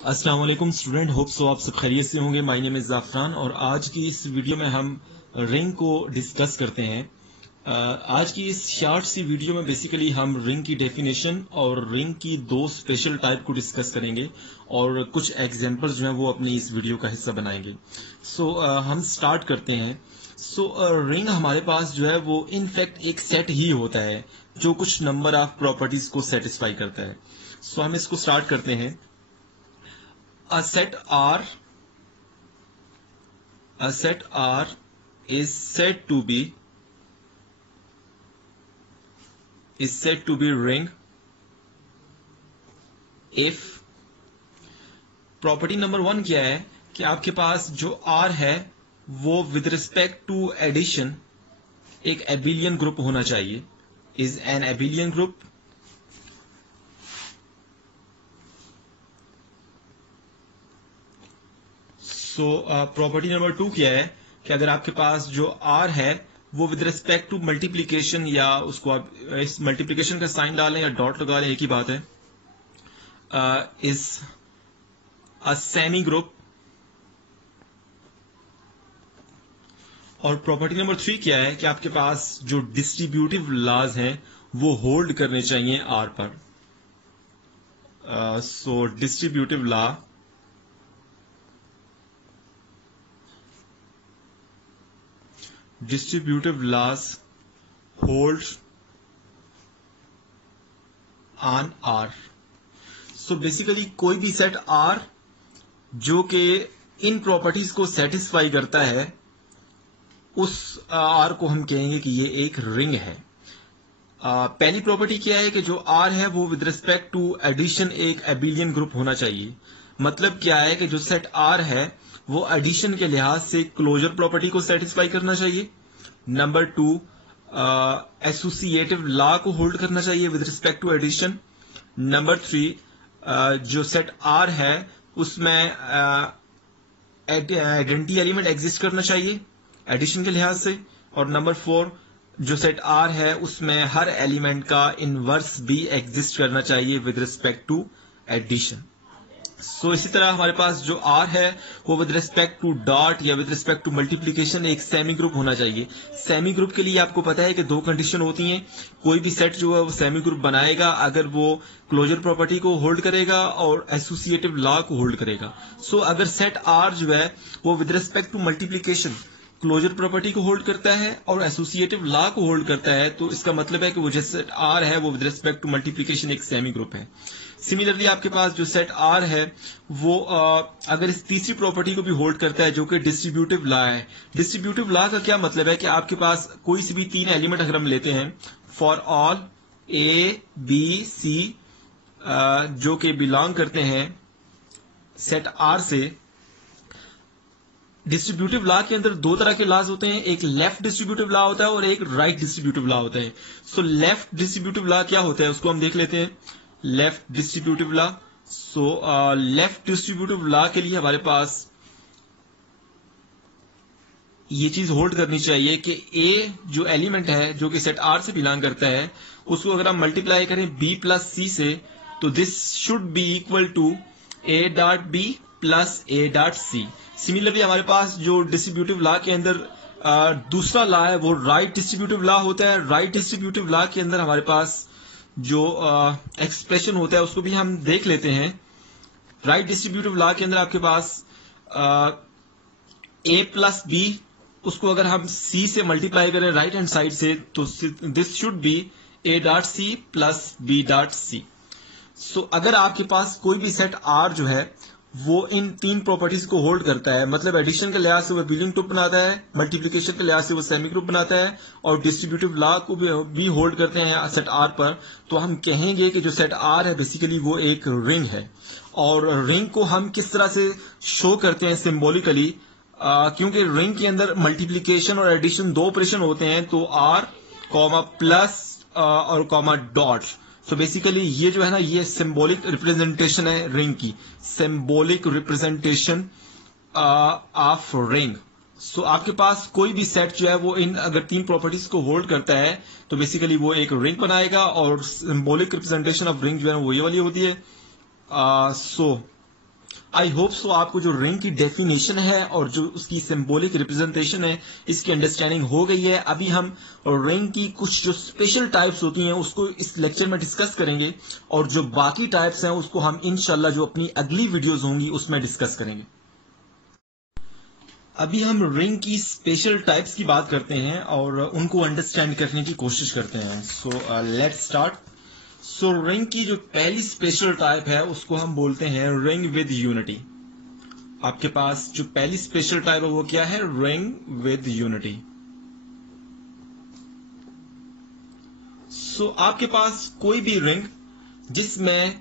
अस्सलाम वालेकुम student, hope so आप सब खैरियत से होंगे। माय नेम इज जाफरान और आज की इस वीडियो में हम रिंग को डिस्कस करते हैं। आज की इस शॉर्ट सी वीडियो में बेसिकली हम रिंग की डेफिनेशन और रिंग की दो स्पेशल टाइप को डिस्कस करेंगे और कुछ एग्जांपल्स जो हैं वो अपनी इस वीडियो का हिस्सा बनाएंगे। हम स्टार्ट करते हैं। रिंग हमारे पास जो है वो इनफैक्ट एक सेट ही होता है जो कुछ नंबर ऑफ प्रॉपर्टीज को सेटिस्फाई करता है। हम इसको स्टार्ट करते हैं। A set R is said to be ring if property number 1 क्या है कि आपके पास जो R है वो विद रिस्पेक्ट टू एडिशन एक एबिलियन ग्रुप होना चाहिए। Is an abelian group property number 2 क्या है कि अगर आपके पास जो R है वो विद रिस्पेक्ट टू मल्टीप्लीकेशन, या उसको आप इस मल्टीप्लीकेशन का साइन डालें या डॉट लगा लें, एक ही बात है, इज अ सेमी ग्रुप। और प्रॉपर्टी नंबर 3 क्या है कि आपके पास जो डिस्ट्रीब्यूटिव लॉज हैं वो होल्ड करने चाहिए R पर। Distributive laws hold on R। Basically कोई भी सेट R जो कि इन प्रॉपर्टीज को सेटिस्फाई करता है उस R को हम कहेंगे कि ये एक रिंग है। पहली प्रॉपर्टी क्या है कि जो R है वो विद रिस्पेक्ट टू एडिशन एक एबिलियन ग्रुप होना चाहिए। मतलब क्या है कि जो सेट R है वो एडिशन के लिहाज से क्लोजर प्रॉपर्टी को सेटिस्फाई करना चाहिए। नंबर 2, एसोसिएटिव लॉ को होल्ड करना चाहिए with respect to addition. Number 3, जो सेट R है उसमें आइडेंटिटी एलिमेंट एग्जिस्ट करना चाहिए एडिशन के लिहाज से। और नंबर 4, जो सेट R है उसमें हर एलिमेंट का इनवर्स भी एग्जिस्ट करना चाहिए विद रिस्पेक्ट टू एडिशन। इसी तरह हमारे पास जो R है वो विद रिस्पेक्ट टू डॉट या विद रिस्पेक्ट टू मल्टीप्लीकेशन एक सेमी ग्रुप होना चाहिए। सेमी ग्रुप के लिए आपको पता है कि दो कंडीशन होती हैं। कोई भी सेट जो है वो सेमी ग्रुप बनाएगा अगर वो क्लोजर प्रॉपर्टी को होल्ड करेगा और एसोसिएटिव लॉ को होल्ड करेगा। अगर सेट R जो है वो with respect to multiplication closure property को होल्ड करता है और एसोसिएटिव लॉ को होल्ड करता है तो इसका मतलब है कि वो जो सेट R है वो विद रिस्पेक्ट टू मल्टीप्लीकेशन एक सेमी ग्रुप है। सिमिलरली आपके पास जो सेट R है वो अगर इस तीसरी प्रॉपर्टी को भी होल्ड करता है जो कि डिस्ट्रीब्यूटिव लॉ है। डिस्ट्रीब्यूटिव लॉ का क्या मतलब है कि आपके पास कोई सी भी तीन एलिमेंट अगर हम लेते हैं, for all A, B, C जो कि बिलोंग करते हैं सेट R से। डिस्ट्रीब्यूटिव लॉ के अंदर दो तरह के लॉज होते हैं, एक लेफ्ट डिस्ट्रीब्यूटिव लॉ होता है और एक राइट डिस्ट्रीब्यूटिव लॉ होता है। लेफ्ट डिस्ट्रीब्यूटिव लॉ क्या होता है उसको हम देख लेते हैं। Left distributive law, left distributive law के लिए हमारे पास ये चीज होल्ड करनी चाहिए कि A जो एलिमेंट है जो कि सेट R से बिलोंग करता है उसको अगर हम मल्टीप्लाई करें B प्लस C से तो this should be equal to A dot B plus A dot C। Similarly हमारे पास जो डिस्ट्रीब्यूटिव लॉ के अंदर दूसरा लॉ है वो राइट डिस्ट्रीब्यूटिव लॉ होता है। राइट डिस्ट्रीब्यूटिव लॉ के अंदर हमारे पास जो एक्सप्रेशन होता है उसको भी हम देख लेते हैं। राइट डिस्ट्रीब्यूटिव लॉ के अंदर आपके पास A प्लस B उसको अगर हम C से मल्टीप्लाई करें राइट हैंड साइड से तो this should B A dot C plus B dot C। अगर आपके पास कोई भी सेट R जो है वो इन तीन प्रॉपर्टीज को होल्ड करता है, मतलब एडिशन के लिहाज से वो एबिलियन ग्रुप बनाता है, मल्टीप्लिकेशन के लिहाज से वो सेमी ग्रुप बनाता है और डिस्ट्रीब्यूटिव लॉ को भी होल्ड करते हैं सेट R पर, तो हम कहेंगे कि जो सेट R है बेसिकली वो एक रिंग है। और रिंग को हम किस तरह से शो करते हैं सिंबॉलिकली, क्योंकि रिंग के अंदर मल्टीप्लिकेशन और एडिशन दो ऑपरेशन होते हैं, तो R कॉमा प्लस और कॉमा डॉट। बेसिकली ये जो है ना ये सिंबॉलिक रिप्रेजेंटेशन है रिंग की, सिंबॉलिक रिप्रेजेंटेशन ऑफ रिंग। आपके पास कोई भी सेट जो है वो इन अगर तीन प्रॉपर्टीज को होल्ड करता है तो बेसिकली वो एक रिंग बनाएगा और सिंबॉलिक रिप्रेजेंटेशन ऑफ रिंग जो है वो ये वाली होती है। आई होप सो आपको जो रिंग की डेफिनेशन है और जो उसकी सिंबॉलिक रिप्रेजेंटेशन है इसकी अंडरस्टैंडिंग हो गई है। अभी हम रिंग की कुछ जो स्पेशल टाइप्स होती हैं उसको इस लेक्चर में डिस्कस करेंगे और जो बाकी टाइप्स हैं उसको हम इंशाल्लाह जो अपनी अगली वीडियोस होंगी उसमें डिस्कस करेंगे। अभी हम रिंग की स्पेशल टाइप्स की बात करते हैं और उनको अंडरस्टैंड करने की कोशिश करते हैं। So let's start. So ring की जो पहली स्पेशल टाइप है उसको हम बोलते हैं रिंग विद यूनिटी। आपके पास जो पहली स्पेशल टाइप है वो क्या है? Ring with unity. सो आपके पास कोई भी रिंग जिसमें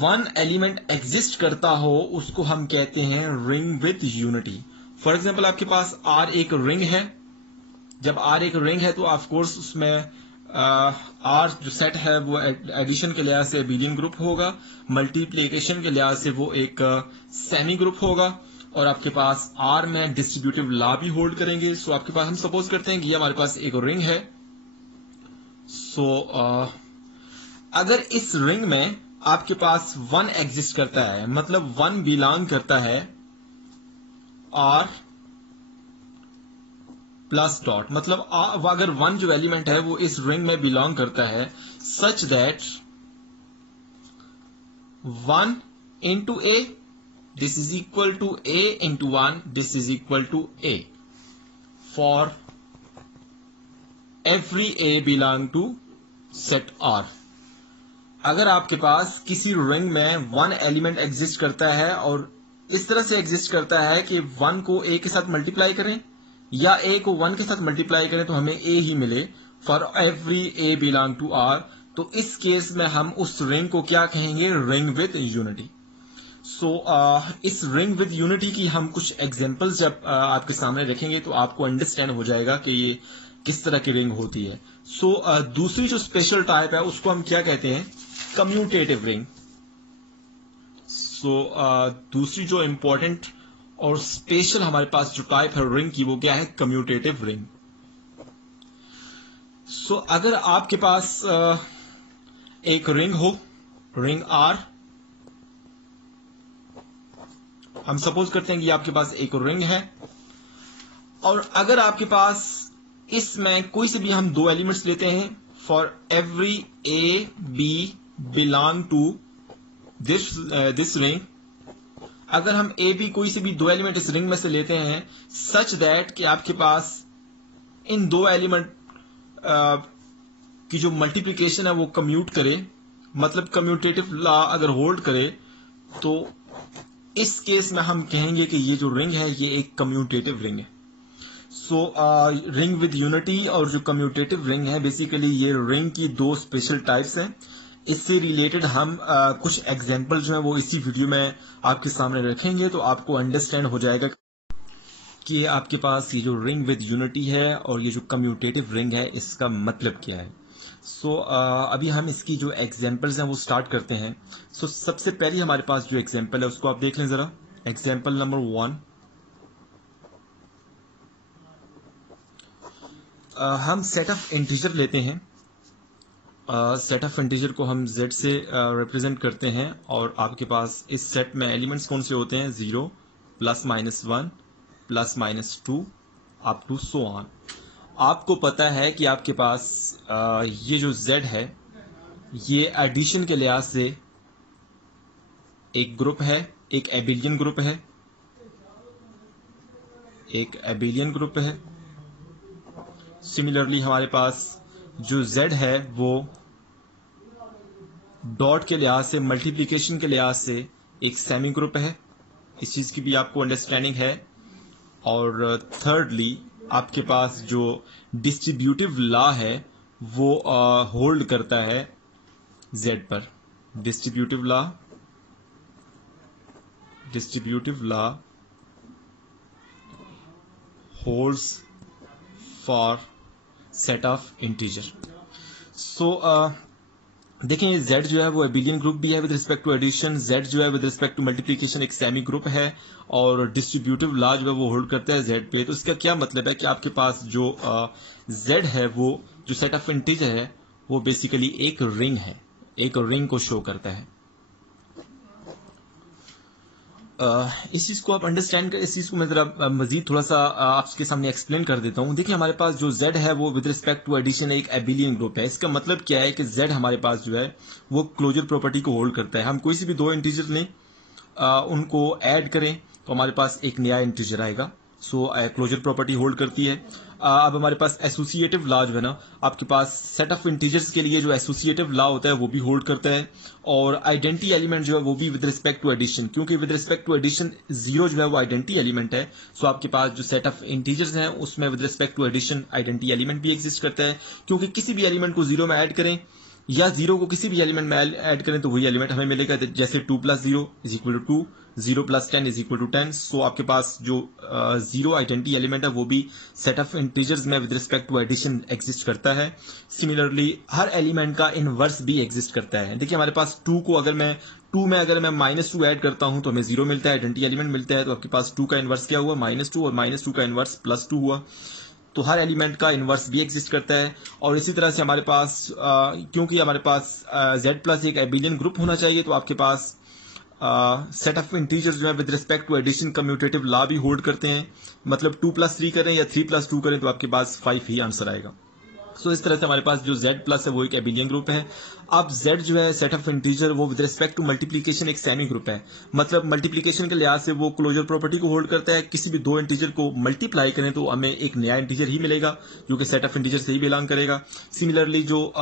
वन एलिमेंट एग्जिस्ट करता हो उसको हम कहते हैं ring with unity. For example आपके पास R एक रिंग है। जब R एक रिंग है तो ऑफकोर्स उसमें R जो सेट है वो एडिशन के लिहाज से एबिलियन ग्रुप होगा, मल्टीप्लिकेशन के लिहाज से वो एक सेमी ग्रुप होगा और आपके पास R में डिस्ट्रीब्यूटिव लॉ भी होल्ड करेंगे। सो आपके पास हम सपोज करते हैं कि हमारे पास एक रिंग है। सो अगर इस रिंग में आपके पास वन एग्जिस्ट करता है, मतलब वन बिलोंग करता है R प्लस डॉट, मतलब अगर वन जो एलिमेंट है वो इस रिंग में बिलोंग करता है such that 1 into a this is equal to a into 1 this is equal to a for every a belong to set R। अगर आपके पास किसी रिंग में वन एलिमेंट एग्जिस्ट करता है और इस तरह से एग्जिस्ट करता है कि वन को ए के साथ मल्टीप्लाई करें या ए को वन के साथ मल्टीप्लाई करें तो हमें ए ही मिले for every a belong to R, तो इस केस में हम उस रिंग को क्या कहेंगे? Ring with unity. सो इस रिंग विद यूनिटी की हम कुछ एग्जांपल्स जब आपके सामने रखेंगे तो आपको अंडरस्टैंड हो जाएगा कि ये किस तरह की रिंग होती है। सो दूसरी जो स्पेशल टाइप है उसको हम क्या कहते हैं? Commutative ring. सो दूसरी जो इंपॉर्टेंट और स्पेशल हमारे पास जो टाइप है रिंग की वो क्या है? Commutative ring. सो अगर आपके पास एक रिंग हो, रिंग R, हम सपोज करते हैं कि आपके पास एक रिंग है और अगर आपके पास इसमें कोई से भी हम दो एलिमेंट्स लेते हैं for every a b belong to this ring, अगर हम ए बी कोई से भी दो एलिमेंट इस रिंग में से लेते हैं सच दैट कि आपके पास इन दो एलिमेंट की जो मल्टीप्लिकेशन है वो कम्यूट करे, मतलब कम्यूटेटिव लॉ अगर होल्ड करे, तो इस केस में हम कहेंगे कि ये जो रिंग है ये एक कम्यूटेटिव रिंग है। सो रिंग विद यूनिटी और जो कम्यूटेटिव रिंग है बेसिकली ये रिंग की दो स्पेशल टाइप्स हैं। इससे रिलेटेड हम कुछ एग्जांपल जो है वो इसी वीडियो में आपके सामने रखेंगे तो आपको अंडरस्टैंड हो जाएगा कि आपके पास ये जो रिंग विद यूनिटी है और ये जो कम्यूटेटिव रिंग है इसका मतलब क्या है। सो अभी हम इसकी जो एग्जांपल्स हैं वो स्टार्ट करते हैं। सो सबसे पहले हमारे पास जो एग्जांपल है उसको आप देख लें जरा। एग्जांपल नंबर 1, हम सेट ऑफ इंटीजर लेते हैं। सेट ऑफ इंटीजर को हम z से रिप्रेजेंट करते हैं और आपके पास इस सेट में एलिमेंट्स कौन से होते हैं? 0 plus minus 1 plus minus 2 up to so on. आपको पता है कि आपके पास ये जो z है ये एडिशन के लिहाज से एक ग्रुप है, एक एबिलियन ग्रुप है, एक एबिलियन ग्रुप है। सिमिलरली हमारे पास जो z है वो डॉट के लिहाज से, मल्टीप्लिकेशन के लिहाज से एक सेमी ग्रुप है। इस चीज की भी आपको अंडरस्टैंडिंग है। और थर्डली आपके पास जो डिस्ट्रीब्यूटिव लॉ है वो होल्ड करता है z पर। Distributive law holds for set of integer. So देखें ये z जो है वो एबिलियन ग्रुप भी है with respect to addition, z जो है विद रिस्पेक्ट टू मल्टीप्लिकेशन एक सेमी ग्रुप है और डिस्ट्रीब्यूटिव लॉ जो है वो होल्ड करता है z पे। तो इसका क्या मतलब है कि आपके पास जो z है वो जो सेट ऑफ इंटीजर है वो बेसिकली एक रिंग है, एक रिंग को शो करता है। इस चीज को आप अंडरस्टैंड कर, इस चीज को मैं जरा मजीद थोड़ा सा आपके सामने एक्सप्लेन कर देता हूँ। देखिए हमारे पास जो z है वो विद रिस्पेक्ट टू एडिशन एक एबिलियन ग्रुप है। इसका मतलब क्या है कि z हमारे पास जो है वो क्लोजर प्रॉपर्टी को होल्ड करता है। हम कोई सी भी दो इंटीजर लें, उनको ऐड करें तो हमारे पास एक नया इंटीजर आएगा। सो क्लोजर प्रॉपर्टी होल्ड करती है। अब हमारे पास एसोसिएटिव लॉ जो है ना, आपके पास सेट ऑफ इंटीजर्स के लिए जो एसोसिएटिव लॉ होता है वो भी होल्ड करता है। और आइडेंटिटी एलिमेंट जो है वो भी विद रिस्पेक्ट टू एडिशन, क्योंकि with respect to addition zero जो है वो आइडेंटिटी एलिमेंट है। सो आपके पास जो सेट ऑफ इंटीजर्स हैं उसमें with respect to addition identity element भी एग्जिस्ट करता है, क्योंकि किसी भी एलिमेंट को जीरो में ऐड करें या जीरो को किसी भी एलिमेंट में ऐड करें तो वही एलिमेंट हमें मिलेगा। जैसे 2 + 0 = 2, 0 + 10 = 10। सो आपके पास जो जीरो आइडेंटिटी एलिमेंट है वो भी सेट ऑफ इंटीजर्स में with respect to addition exist करता है। सिमिलरली हर एलिमेंट का इनवर्स भी एग्जिस्ट करता है। देखिए हमारे पास 2 को अगर मैं -2 ऐड करता हूं तो हमें 0 मिलता है, आइडेंटिटी एलिमेंट मिलता है। तो आपके पास 2 का इनवर्स क्या हुआ? -2, और -2 का इनवर्स +2 हुआ। तो हर एलिमेंट का इनवर्स भी एग्जिस्ट करता है। और इसी तरह से हमारे पास क्योंकि हमारे पास z+ एक एबिलियन ग्रुप होना चाहिए, तो आपके पास सेट ऑफ इंटीजर्स जो है with respect to addition commutative law भी होल्ड करते हैं। मतलब 2 + 3 करें या 3 + 2 करें तो आपके पास 5 ही आंसर आएगा। सो इस तरह से हमारे पास जो z+ है वो एक एबिलियन ग्रुप है। अब z जो है सेट ऑफ इंटीजर वो विद रिस्पेक्ट टू मल्टीप्लिकेशन एक सेमी ग्रुप है। मतलब मल्टीप्लिकेशन के लिहाज से वो क्लोजर प्रॉपर्टी को होल्ड करता है। किसी भी दो इंटीजर को मल्टीप्लाई करें तो हमें एक नया इंटीजर ही मिलेगा जो कि सेट ऑफ इंटीजर से ही बिलोंग करेगा। सिमिलरली जो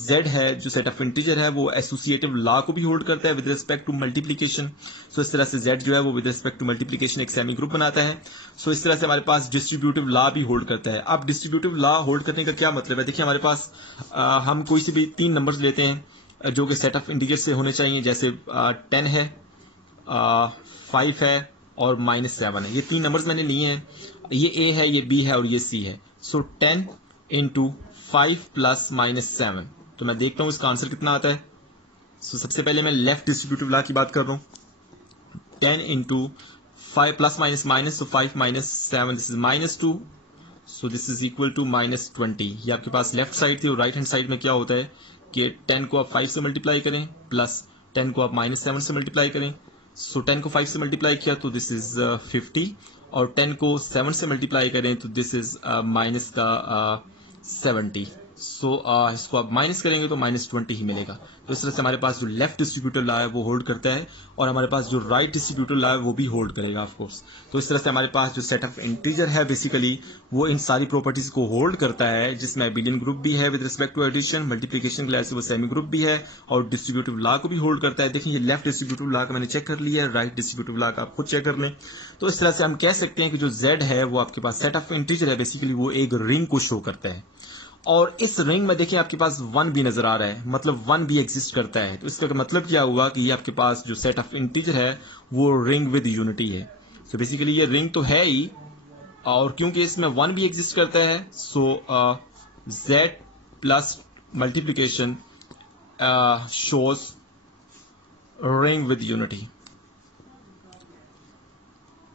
z है, जो सेट ऑफ इंटीजर है, वो एसोसिएटिव लॉ को भी होल्ड करता है विद रिस्पेक्ट टू मल्टीप्लिकेशन। सो इस तरह से z जो है वो विद रिस्पेक्ट टू मल्टीप्लिकेशन एक सेमी ग्रुप बनाता है। सो इस तरह से हमारे पास डिस्ट्रीब्यूटिव लॉ भी होल्ड करता है। अब डिस्ट्रीब्यूटिव लॉ होल्ड करने का क्या मतलब है? देखिए हमारे पास हम कोई से भी 3 नंबर्स लेते हैं जो कि सेट ऑफ इंटीजर से होने चाहिए। जैसे 10 है, 5 है और -7 है। ये 3 नंबर्स मैंने लिए हैं। ये a है, ये b है और ये c है। सो 10 × 5 + -7। तो मैं देखता हूं इसका आंसर कितना आता है। सो सबसे पहले मैं लेफ्ट डिस्ट्रीब्यूटिव लॉ की बात कर रहा हूं। 10 × 5 +, so 5 - 7, this is -2, so this is equal to -20। ये आपके पास लेफ्ट साइड थी। और राइट हैंड साइड में क्या होता है कि 10 को आप 5 से मल्टीप्लाई करें प्लस 10 को आप -7 से मल्टीप्लाई करें। सो 10 को 5 से मल्टीप्लाई किया तो दिस इज 50, और 10 को 7 से मल्टीप्लाई करें तो दिस इज -70। सो इसको आप माइनस करेंगे तो -20 ही मिलेगा। तो इस तरह से हमारे पास जो लेफ्ट डिस्ट्रीब्यूटिव लॉ है वो होल्ड करता है, और हमारे पास जो राइट डिस्ट्रीब्यूटिव लॉ है वो भी होल्ड करेगा ऑफ कोर्स। तो इस तरह से हमारे पास जो सेट ऑफ इंटीजर है बेसिकली वो इन सारी प्रॉपर्टीज को होल्ड करता है, जिसमें एबिलियन ग्रुप भी है with respect to addition, multiplication के लिहाज से वो सेमी ग्रुप भी है, और डिस्ट्रीब्यूटिव लॉ को भी होल्ड करता है। देखिए ये लेफ्ट डिस्ट्रीब्यूटिव लॉ का मैंने चेक कर लिया है, राइट डिस्ट्रीब्यूटिव लॉ का आप खुद चेक कर लें। तो इस तरह से हम कह सकते हैं कि जो z है वो आपके पास सेट ऑफ इंटीजर है, बेसिकली वो एक रिंग को शो करता है। और इस रिंग में देखिए आपके पास 1 भी नजर आ रहा है, मतलब 1 भी एग्जिस्ट करता है। तो इसका मतलब क्या हुआ कि ये आपके पास जो सेट ऑफ इंटीजर है वो रिंग विद यूनिटी है। सो बेसिकली ये रिंग तो है ही, और क्योंकि इसमें 1 भी एग्जिस्ट करता है, सो z plus multiplication shows ring with unity.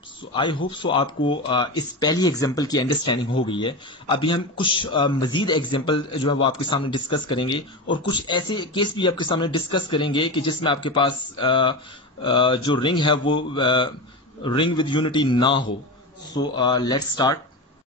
So I hope so आपको इस पहली एग्जांपल की अंडरस्टैंडिंग हो गई है। अभी हम कुछ मजीद एग्जांपल जो है वो आपके सामने डिस्कस करेंगे, और कुछ ऐसे केस भी आपके सामने डिस्कस करेंगे कि जिसमें आपके पास जो रिंग है वो रिंग विद यूनिटी ना हो। So let's start.